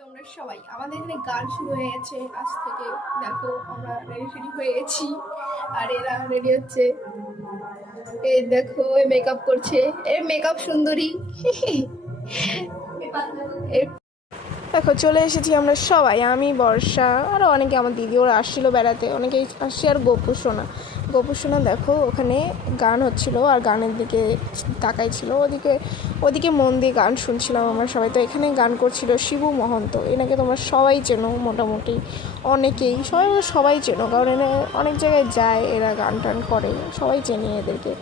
তোমরা সবাই আমাদের এখানে গান শুরু হয়ে গেছে আজ থেকে। দেখো আমরা রেডি হয়ে গেছি আর এরা রেডি হচ্ছে। এই দেখো মেকআপ করছে, এ মেকআপ সুন্দরী। দেখো চলে এসেছি আমরা সবাই, আমি বর্ষা আরও অনেকে, আমার দিদি ওরা আসছিলো বেড়াতে, অনেকেই আসছে। আর গোপু সোনা দেখো ওখানে গান হচ্ছিল আর গানের দিকে তাকাইছিল, ওদিকে মন দিয়ে গান শুনছিলাম আমরা সবাই। তো এখানে গান করছিল শিবু মহন্ত, এনাকে তোমরা সবাই চেনো মোটামুটি, অনেকেই সবাই চেনো, কারণ এরা অনেক জায়গায় যায়, এরা গান টান করে, সবাই চেনে এদেরকে।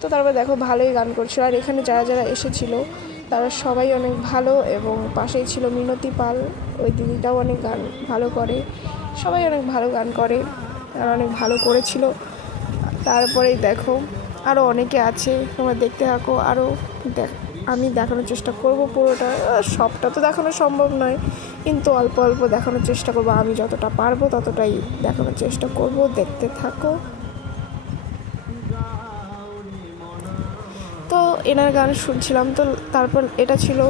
তো তারপর দেখো ভালোই গান করছিল। আর এখানে যারা যারা এসেছিলো তারা সবাই অনেক ভালো, এবং পাশেই ছিল মিনতি পাল, ওই দিদিটাও অনেক গান ভালো করে, সবাই অনেক ভালো গান করে আর অনেক ভালো করেছিল। তারপরেই দেখো আরও অনেকে আছে, তোমরা দেখতে থাকো। আরও আমি দেখানোর চেষ্টা করব পুরোটা, সবটা তো দেখানো সম্ভব নয়, কিন্তু অল্প অল্প দেখানোর চেষ্টা করব, আমি যতটা পারবো ততটাই দেখানোর চেষ্টা করব, দেখতে থাকো। তো এনার গান শুনছিলাম। তো তারপর এটা ছিল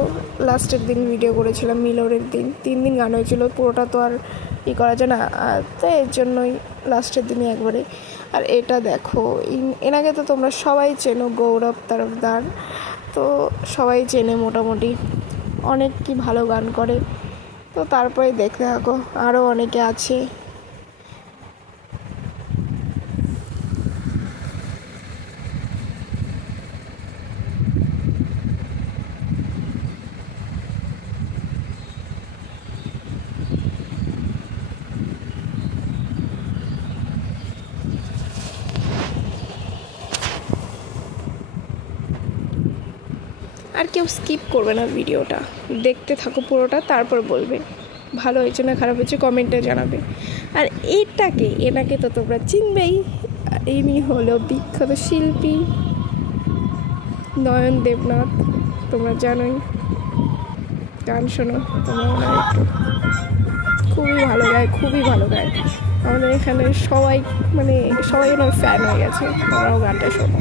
লাস্টের দিন, ভিডিও করেছিলাম মিলনের দিন, 3 দিন গান হয়েছিল, পুরোটা তো আর করা যায় না, তো এর জন্যই লাস্টের দিনই একবারে। আর এটা দেখো এনাকে তো তোমরা সবাই চেনো, গৌরব তরফদার, তো সবাই চেনে মোটামুটি, অনেক কি ভালো গান করে। তো তারপরে দেখতে থাকো আরও অনেকে আছে। আর কেউ স্কিপ করবে না, ভিডিওটা দেখতে থাকো পুরোটা, তারপর বলবে ভালো হয়েছে না খারাপ হয়েছে, কমেন্টে জানাবে। আর এনাকে তো তোমরা চিনবেই, ইনি হলো বিখ্যাত শিল্পী নয়ন দেবনাথ, তোমরা জানোই, গান শোনো তোমরা, খুবই ভালো গায়। আমাদের এখানে সবাই ওনার ফ্যান হয়ে গেছে, তোমরাও গানটা শোনো।